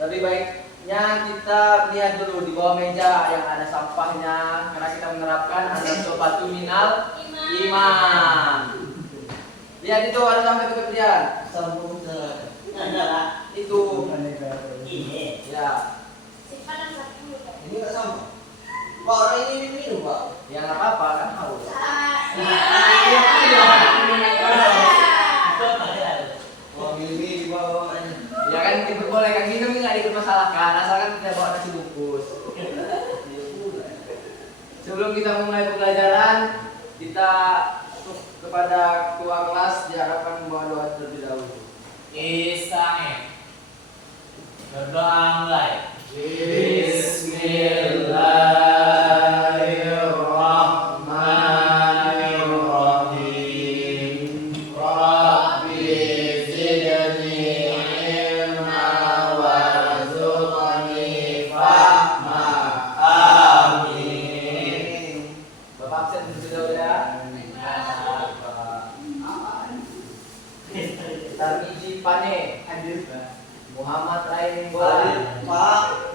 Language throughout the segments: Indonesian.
Lebih baiknya kita lihat dulu di bawah meja yang ada sampahnya, karena kita menerapkan azan sopatu minal iman. Lihat itu ada sampai ke kemudian. Sambung ke adalah Itu. ini. Ya. Ini nggak sama. Pak, orang ini minum Pak. Ya nggak apa-apa kan haus. Ya kan diperbolehkan minum nggak dipermasalahkan, asalkan tidak bawa nasi bungkus. Sebelum kita memulai pembelajaran, kita kepada ketua kelas diharapkan membawa doa terlebih dahulu. Isa'e berdoa mulai. Bismillahirrahmanirrahim. Rabbi zidni ilma warzuqni fahma. Amin. Bapak absen dulu ya. Tarmiji Pane, Muhammad Raini Bola, Pak.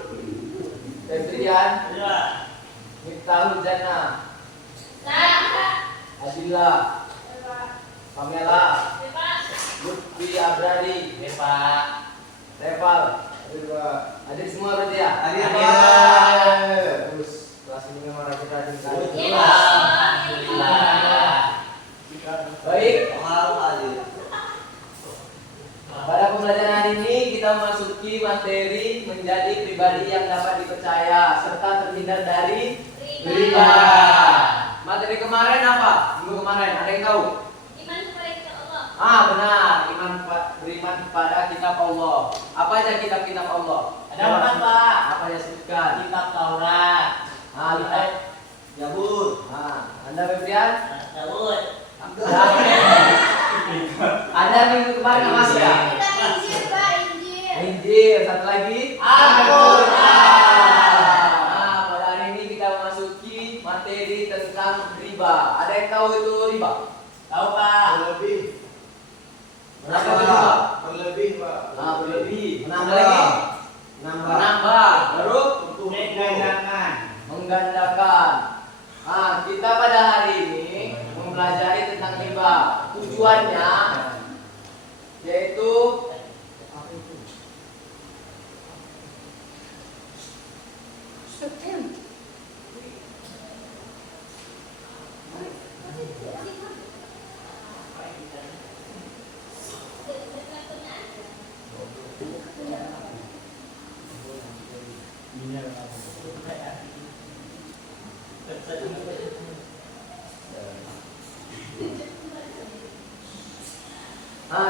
Febrian, Ya. Miftahul Jannah, Adila, Pamela, Lutfi Abrari, Reval, hadir semua berarti ya? Hadir, Pak. Terus kelas ini memang rajin-rajin sekali. Baik. Pada pembelajaran hari ini kita memasuki materi menjadi pribadi yang dapat dipercaya serta terhindar dari riba. Materi kemarin apa? Minggu kemarin ada yang tahu? Benar, beriman kepada kitab Allah. Apa aja kitab-kitab Allah? Ada empat, Pak. Apa yang sebutkan? Kitab Taurat, Kitab Jabut. Anda Febrian? Jabut. Ada minggu kemarin nggak masuk ya? Injil, satu lagi Al-Quran. Pada hari ini kita memasuki materi tentang riba. Ada yang tahu itu riba? Tahu Pak? Berlebih. Berapa itu riba? Berlebih Pak. Berlebih. Menambah. Lagi? Nambah. Menambah. Baru Menggandakan. kita pada hari ini mempelajari tentang riba. Tujuannya yaitu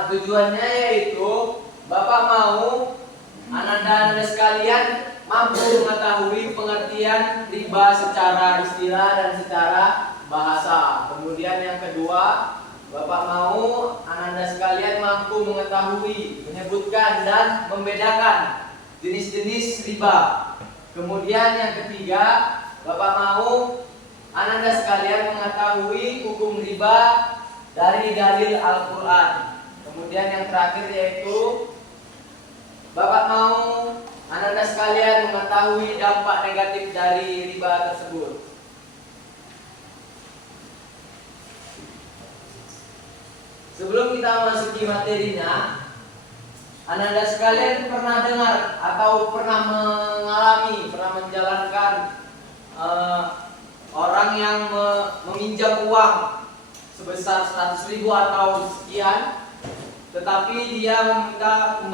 tujuannya yaitu Bapak mau Anda sekalian mampu mengetahui pengertian riba secara istilah dan secara bahasa. Kemudian yang kedua, Bapak mau Anda sekalian mampu mengetahui, menyebutkan dan membedakan jenis-jenis riba. Kemudian yang ketiga, Bapak mau Anda sekalian mengetahui hukum riba dari dalil Al-Quran. Kemudian yang terakhir yaitu Bapak mau Anda sekalian mengetahui dampak negatif dari riba tersebut. Sebelum kita memasuki materinya, Anda sekalian pernah dengar atau pernah mengalami, pernah menjalankan orang yang meminjam uang sebesar 100.000 atau sekian, tetapi dia meminta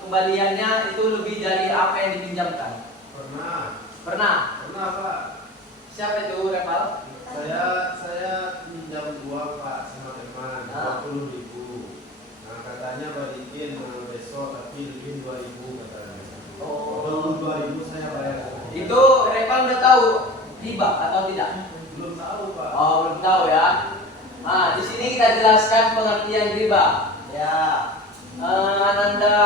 kembaliannya itu lebih dari apa yang dipinjamkan? Pernah Pak. Siapa itu Reval? Saya pinjam uang Pak sama teman 20.000. Nah katanya balikin besok tapi lebih 2.000 katanya. Oh. 2.000 saya bayar. Itu Reval udah tahu riba atau tidak? Belum tahu Pak. Oh, belum tahu ya. Di sini kita jelaskan pengertian riba. Ya. Ananda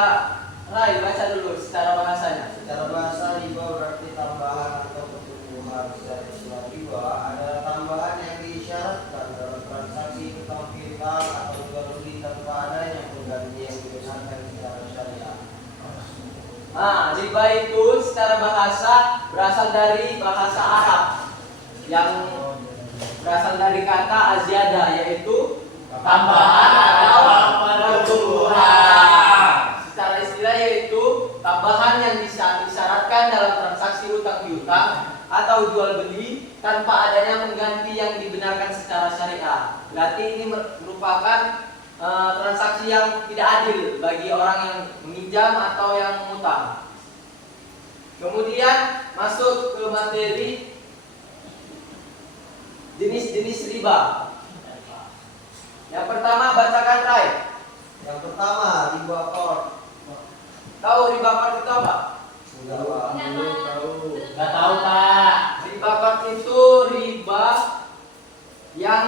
Rai baca dulu secara bahasanya. Secara bahasa riba berarti tambahan atau pertumbuhan. Secara istilah riba adalah tambahan yang diisyaratkan dalam transaksi utang piutang atau jual beli tanpa adanya pengganti yang dibesarkan secara syariah. Nah, riba itu secara bahasa berasal dari bahasa Arab yang berasal dari kata azyada, yaitu Tambahan atau pertumbuhan. secara istilah yaitu tambahan yang disyaratkan dalam transaksi utang piutang atau jual beli tanpa adanya pengganti yang dibenarkan secara syariah. Berarti ini merupakan transaksi yang tidak adil bagi orang yang meminjam atau yang mengutang. Kemudian masuk ke materi jenis-jenis riba. Yang pertama bacakan Rai. Yang pertama riba qard. Tahu riba qard itu apa? Sudah Pak. Belum tahu. Nggak tahu Pak. Riba qard itu riba yang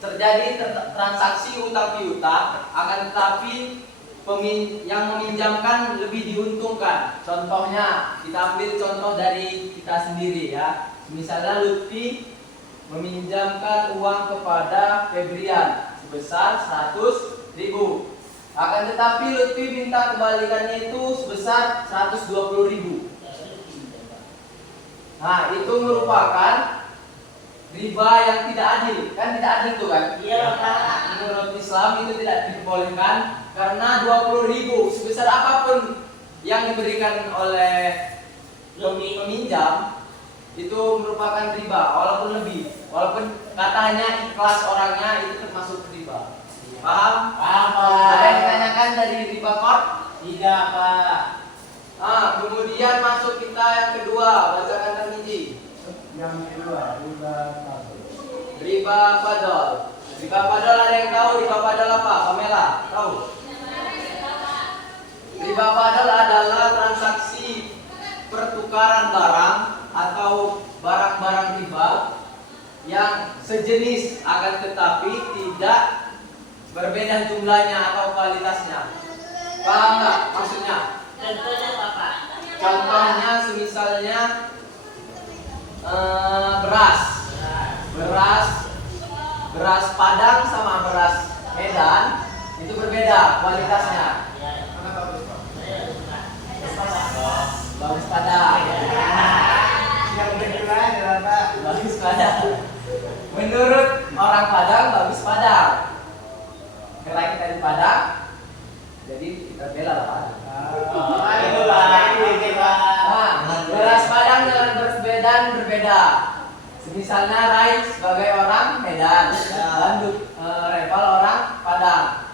terjadi transaksi utang piutang, akan tetapi yang meminjamkan lebih diuntungkan. Contohnya, kita ambil contoh dari kita sendiri ya. Misalnya Lutfi meminjamkan uang kepada Febrian sebesar 100.000. Akan tetapi Lutfi minta kembalikannya itu sebesar 120.000. Nah, itu merupakan riba yang tidak adil. Kan tidak adil tuh kan? Iya Pak. Menurut Islam itu tidak diperbolehkan karena 20.000 sebesar apapun yang diberikan oleh peminjam itu merupakan riba walaupun lebih, walaupun katanya ikhlas orangnya itu termasuk riba. Paham? Paham Ada yang Pak. ditanyakan dari riba qard? Tidak Pak. Kemudian masuk kita yang kedua, bacakan Tarmiji. Yang kedua riba tabur. Riba fadl. Riba fadl ada yang tahu riba fadl apa? Pamela, tahu? Riba fadl adalah transaksi pertukaran barang atau barang-barang riba yang sejenis akan tetapi tidak berbeda jumlahnya atau kualitasnya. Paham nggak maksudnya? Contohnya Pak. Contohnya semisalnya beras Padang sama beras Medan itu berbeda kualitasnya. Mana bagus Pak? Bagus Padang. Yang kedua adalah Pak. Bagus Padang. Menurut orang Padang bagus Padang. Karena kita di Padang, jadi kita bela lah Padang. Oh, itu Pak. Itu Pak. Beras Padang dengan beras Medan berbeda. Misalnya Rai sebagai orang Medan dan Reval orang Padang.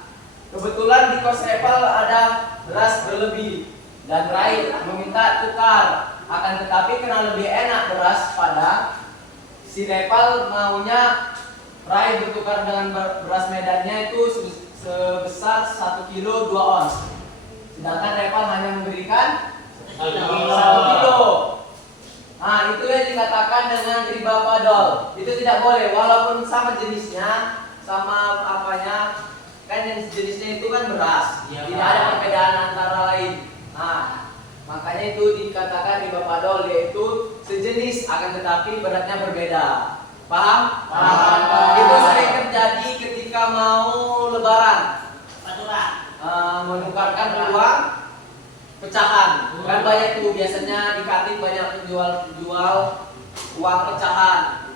Kebetulan di kos Reval ada beras berlebih dan Rai meminta tukar. Akan tetapi karena lebih enak beras Padang, si Reval maunya Rai bertukar dengan beras Medannya itu sebesar 1 kilo 2 ons. Sedangkan Reval hanya memberikan 1 kilo. Nah, itu yang dikatakan dengan riba fadl. Itu tidak boleh walaupun sama jenisnya, sama apanya. Kan yang jenisnya itu kan beras. Iya, Tidak Pak. ada perbedaan antara lain. Nah, makanya itu dikatakan riba fadl, yaitu sejenis akan tetapi beratnya berbeda. Paham? Paham, Pak. Itu sering terjadi ketika mau lebaran. Menukarkan uang pecahan. Kan banyak tuh biasanya di kantin banyak penjual uang pecahan.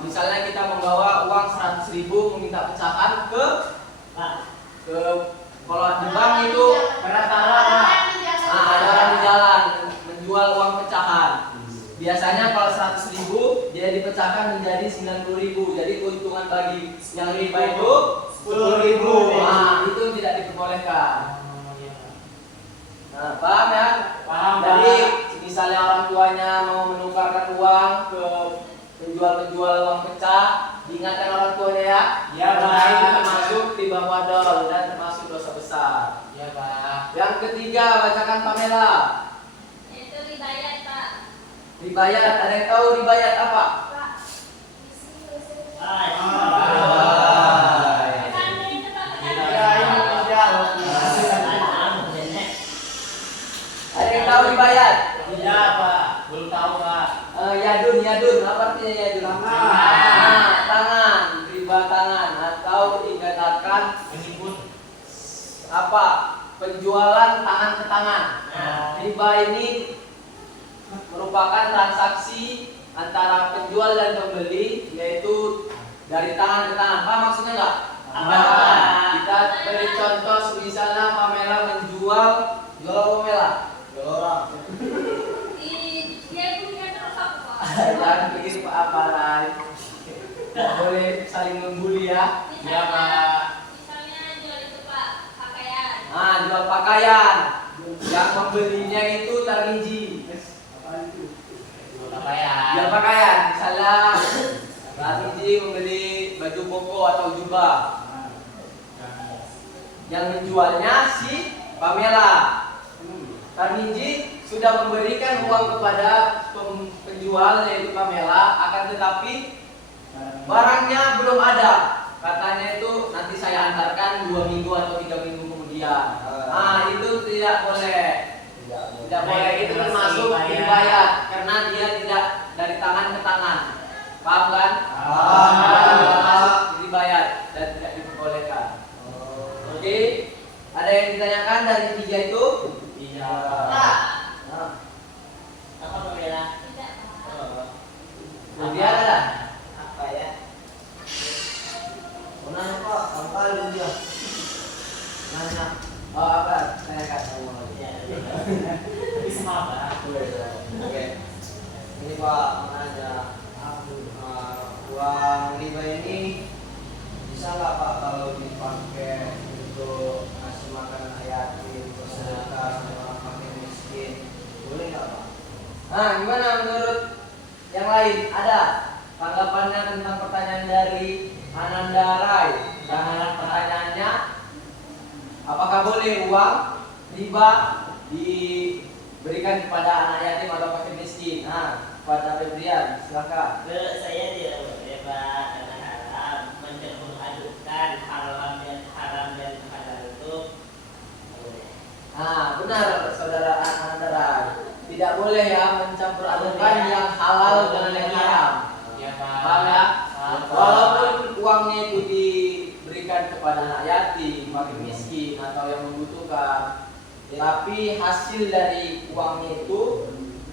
Misalnya kita membawa uang 100.000 meminta pecahan ke kalau di bank itu ada orang di jalan menjual uang pecahan. Biasanya kalau 100.000 dia dipecahkan menjadi 90.000. Jadi keuntungan bagi yang riba itu 10.000. Nah, itu tidak diperbolehkan. Nah, paham ya? Paham, Jadi Pak. misalnya orang tuanya mau menukarkan uang ke penjual uang pecah, diingatkan orang tuanya ya. Ya, Karena Pak. itu termasuk riba fadl dan termasuk dosa besar. Ya Pak. Yang ketiga, bacakan Pamela. Itu ribayat Pak. Ribayat, ada yang tahu ribayat apa? Pak. Ada yang tahu ribayat? Tidak Pak. Belum tahu Pak. Yadun, apa artinya yadun? Tangan, riba tangan atau dikatakan Menimbun. apa? penjualan tangan ke tangan. Riba ini merupakan transaksi antara penjual dan pembeli, yaitu dari tangan ke tangan. Apa maksudnya enggak? Kita beri contoh, misalnya Pamela menjual, jual apa Pamela? Jual orang. Dia punya terus apa? Jangan begitu Pak Aparai. Nggak boleh saling membuli ya. Iya, Pak. Misalnya jual itu Pak, pakaian. Nah, jual pakaian. Yang membelinya itu terniji. Pakaian. Jual pakaian, misalnya terniji membeli baju koko atau jubah. Yang menjualnya si Pamela. Tarmiji sudah memberikan uang kepada penjual yaitu Pamela, akan tetapi barangnya belum ada. Katanya itu nanti saya antarkan 2 minggu atau 3 minggu kemudian. Nah, itu tidak boleh. Tidak boleh, itu termasuk dibayar karena dia tidak dari tangan ke tangan. Paham kan? Termasuk dibayar dan tidak diperbolehkan. Oke, ada yang ditanyakan dari 3 itu? Iya. Nah, Apa Pamela? Tidak Pak. kemudian ada. Apa ya? Nanya Pak, angkalin dia. Nanya. Oh, apa? Tanyakan sama lagi. Bisa apa? Oke. Ini Pak, menanya uang riba ini bisa nggak Pak kalau dipakai untuk ngasih makan yatim, bersedekah sama orang fakir miskin, boleh nggak Pak? Nah, gimana menurut yang lain? Ada tanggapannya tentang pertanyaan dari Ananda Rai? Dan pertanyaannya, apakah boleh uang riba diberikan kepada anak yatim atau fakir miskin? Nah, kepada Febrian, silakan. Menurut saya tidak boleh Pak, karena haram mencampur adukkan haram dan halal itu boleh. Nah, benar saudara Ananda Rai. Tidak boleh ya mencampur adukan yang halal dengan yang haram. Iya Pak. Paham ya? Walaupun uangnya itu diberikan kepada anak yatim, fakir miskin atau yang membutuhkan, tapi hasil dari uangnya itu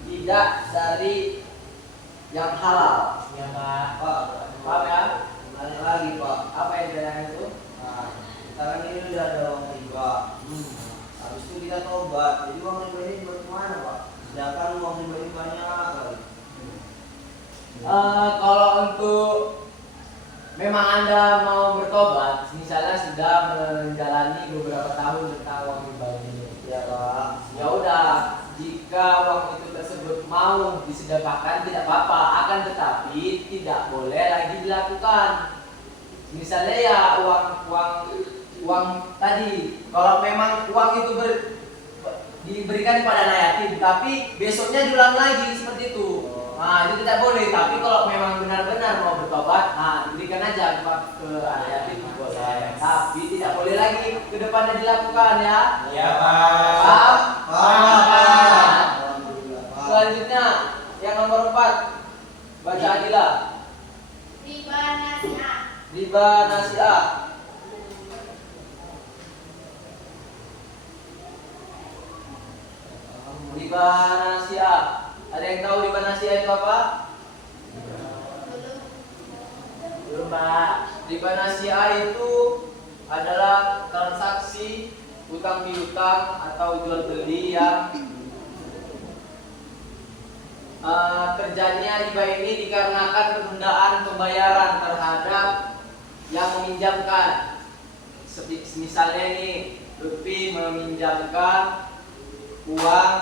tidak dari yang halal. Iya Pak. Pak, Paham ya? nanya lagi Pak. Apa yang ditanyakan itu? Nah, kita kan ini udah ada uang riba. Habis itu kita tobat. Jadi uang riba ini bagaimana Pak? Sedangkan uang riba ini banyak kali. Kalau untuk memang Anda mau bertobat, misalnya sudah menjalani beberapa tahun tentang uang riba ini, Ya Pak. ya udah, jika uang itu tersebut mau disedekahkan tidak apa-apa, akan tetapi tidak boleh lagi dilakukan. Misalnya ya uang tadi, kalau memang uang itu diberikan kepada anak yatim, tapi besoknya diulang lagi seperti itu. Nah, itu tidak boleh. Tapi kalau memang benar-benar mau bertobat, nah diberikan aja ke anak yatim boleh. Tapi tidak boleh lagi ke depannya dilakukan ya. Iya Pak. Paham? Paham, Pak. Alhamdulillah, Pak. Selanjutnya yang nomor 4, baca adilah. Riba nasiah. Riba nasiah. Riba nasiah. Ada yang tahu riba nasiah itu apa? Belum Pak. Riba nasiah itu adalah transaksi utang piutang atau jual beli yang terjadinya riba ini dikarenakan penundaan pembayaran terhadap yang meminjamkan. Misalnya ini Lutfi meminjamkan uang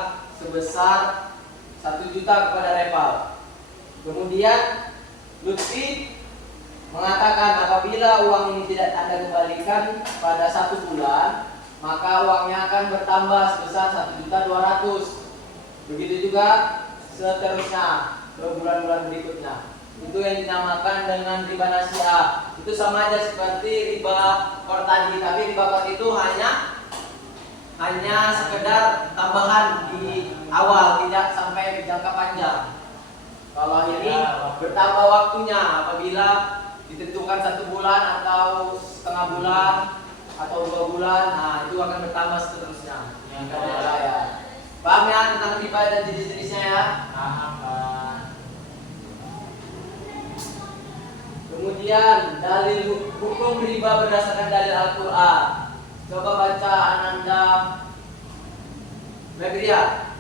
sebesar 1 juta kepada Repal. Kemudian Lutfi mengatakan apabila uang ini tidak Anda kembalikan pada 1 bulan, maka uangnya akan bertambah sebesar 1.200.000. Begitu juga seterusnya ke bulan-bulan berikutnya. Itu yang dinamakan dengan riba nasiah. Itu sama aja seperti riba qard tadi, tapi riba qard itu hanya sekedar tambahan di awal, tidak sampai jangka panjang. Kalau ini bertambah waktunya apabila ditentukan 1 bulan atau setengah bulan atau 2 bulan, nah itu akan bertambah seterusnya. Yang percaya. Paham ya tentang riba dan jenis-jenisnya ya? Paham, Pak. Kemudian dalil hukum riba berdasarkan dalil Al-Quran. Coba baca Ananda Megriya.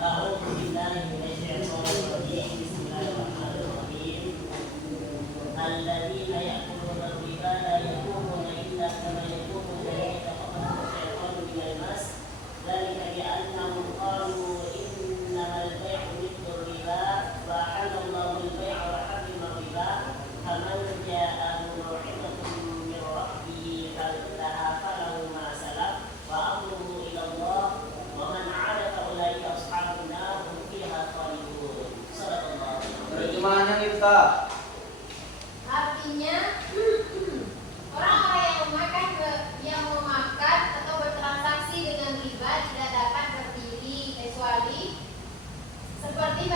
A'udzu billahi minasyaitonir rajim. Bismillahirrahmanirrahim. Alladzina ya'kuluna riba la yaqumuna illa kama yaqumu alladhi yataqabbalu asy-syaitanu minal mas. Dzalika bi'annahum qalu innamal bay'u mithlu riba wa halallahu al-bay'a wa harrama riba. Faman ja'ahu maw'izatun min rabbih fantaha falahu ma salaf wa amruhu ila Allah. Terjemahannya kita. Artinya orang-orang yang memakan atau bertransaksi dengan riba tidak dapat berdiri kecuali seperti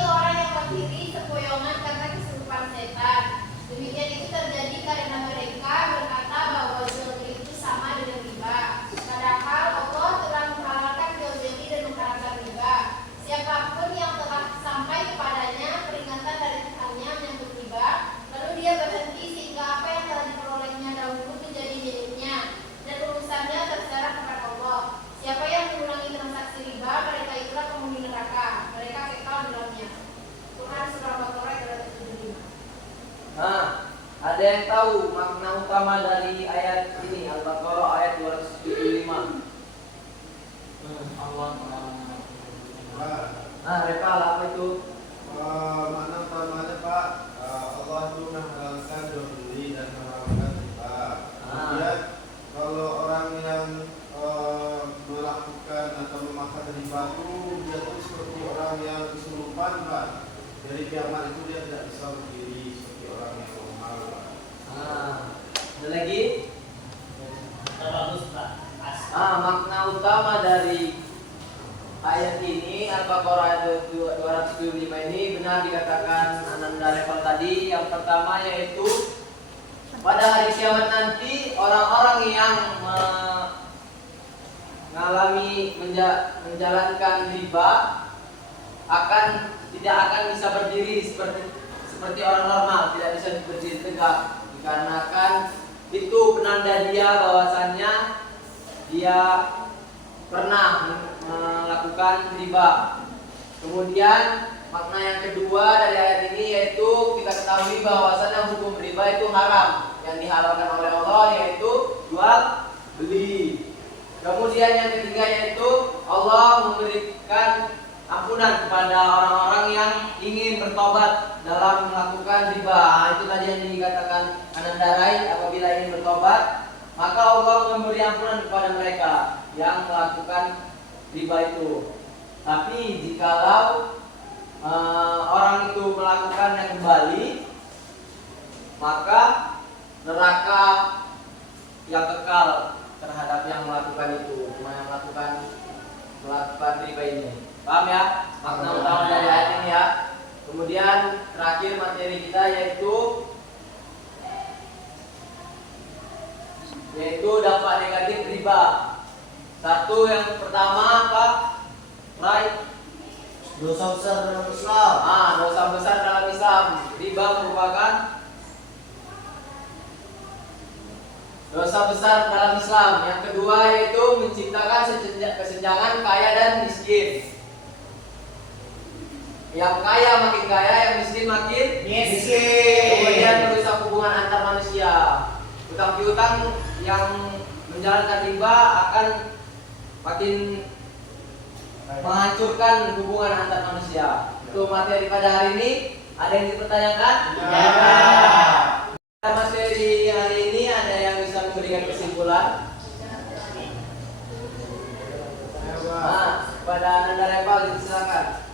orang yang berdiri sempoyongan karena kesurupan setan. Demikian itu terjadi karena mereka berkata bahwa jual beli itu sama dengan riba. Padahal Allah telah menghalalkan jual beli dan mengharamkan riba. Siapapun yang telah sampai kepadanya peringatan dari Tuhannya menyangkut riba, lalu dia berhenti sehingga apa yang telah diperolehnya dahulu menjadi miliknya dan urusannya terserah kepada Allah. Siapa yang mengulangi transaksi riba, mereka itulah penghuni neraka. Mereka kekal di dalamnya. Quran surah Al-Baqarah ayat 275. Nah, ada yang tahu makna utama dari ayat ini Al-Baqarah ayat 275? Allah Nah, Repal apa itu? Makna utamanya Pak, Allah itu menghalalkan jual beli dan mengharamkan riba. Kemudian kalau orang yang melakukan atau memakan riba itu dia tuh seperti orang yang kesurupan Pak. Dari kiamat itu dia tidak bisa berdiri seperti orang yang normal Pak. Ada lagi? bagus, Pak. Makna utama dari ayat ini Al-Baqarah ayat 275 ini benar dikatakan Ananda Level tadi. Yang pertama yaitu pada hari kiamat nanti orang-orang yang menjalankan riba tidak akan bisa berdiri seperti orang normal, tidak bisa berdiri tegak dikarenakan itu penanda dia bahwasannya dia pernah melakukan riba. Kemudian makna yang kedua dari ayat ini yaitu kita ketahui bahwasannya hukum riba itu haram, yang dihalalkan oleh Allah yaitu jual beli. Kemudian yang ketiga yaitu Allah memberikan ampunan kepada orang-orang yang ingin bertobat dalam melakukan riba. Itu tadi yang dikatakan Ananda Rai, apabila ingin bertobat maka Allah memberi ampunan kepada mereka yang melakukan riba itu. Tapi jikalau orang itu melakukannya kembali, maka neraka yang kekal terhadap yang melakukan itu, yang melakukan riba ini. Paham ya makna utama dari ayat ini ya. Kemudian terakhir materi kita yaitu dampak negatif riba. Satu, yang pertama apa? Dosa besar dalam Islam. Dosa besar dalam Islam. Riba merupakan dosa besar dalam Islam. Yang kedua yaitu menciptakan kesenjangan kaya dan miskin. Yang kaya makin kaya, yang miskin makin miskin. Kemudian merusak hubungan antar manusia. Utang piutang yang menjalankan riba akan makin menghancurkan hubungan antar manusia. Itu materi pada hari ini. Ada yang dipertanyakan? Ya. Materi hari ini ada yang bisa memberikan kesimpulan? Pada Ananda Repal silakan.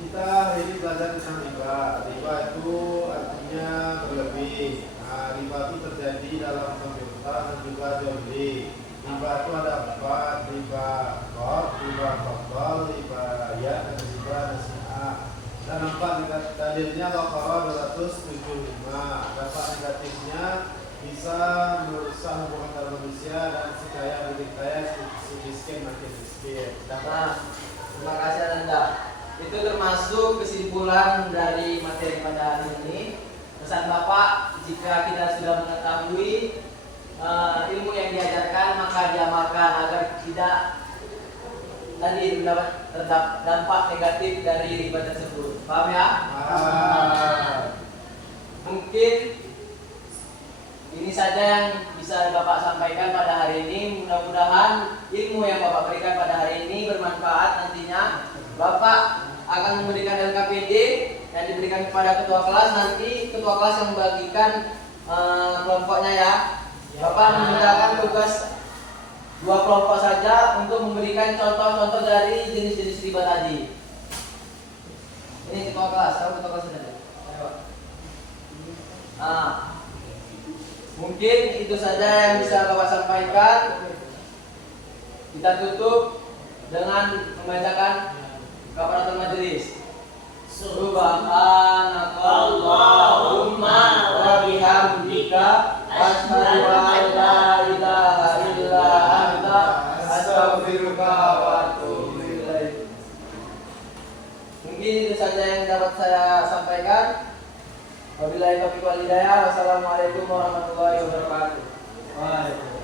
Kita hari ini belajar tentang riba. Riba itu artinya berlebih. Riba itu terjadi dalam pembiutan dan juga jual beli. Riba itu ada 4, riba qard, riba fadl, riba ya, dan riba nasi'ah. Dan nampak dalilnya Al-Baqarah 275. Dampak negatifnya bisa merusak hubungan antara manusia dan si kaya makin kaya, si miskin makin miskin. Nah, terima kasih Anda. Itu termasuk kesimpulan dari materi pada hari ini. Pesan Bapak, jika kita sudah mengetahui ilmu yang diajarkan, maka diamalkan agar tidak tadi mendapat dampak negatif dari riba tersebut. Paham ya? Mungkin ini saja yang bisa Bapak sampaikan pada hari ini. Mudah-mudahan ilmu yang Bapak berikan pada hari ini bermanfaat. Nantinya Bapak akan memberikan LKPD yang diberikan kepada ketua kelas. Nanti ketua kelas yang membagikan kelompoknya ya. Bapak menggunakan tugas 2 kelompok saja untuk memberikan contoh-contoh dari jenis-jenis riba tadi. Ini ketua kelas, tahu ketua kelas tadi? Mungkin itu saja yang bisa Bapak sampaikan. Kita tutup dengan membacakan kafaratul majelis. Subhanakallahumma wa bihamdika asyhadu an la ilaha illa anta astaghfiruka wa atubu ilaik. Mungkin itu saja yang dapat saya sampaikan. Wabillahi taufiq wal hidayah. Wassalamualaikum warahmatullahi wabarakatuh. Waalaikumsalam.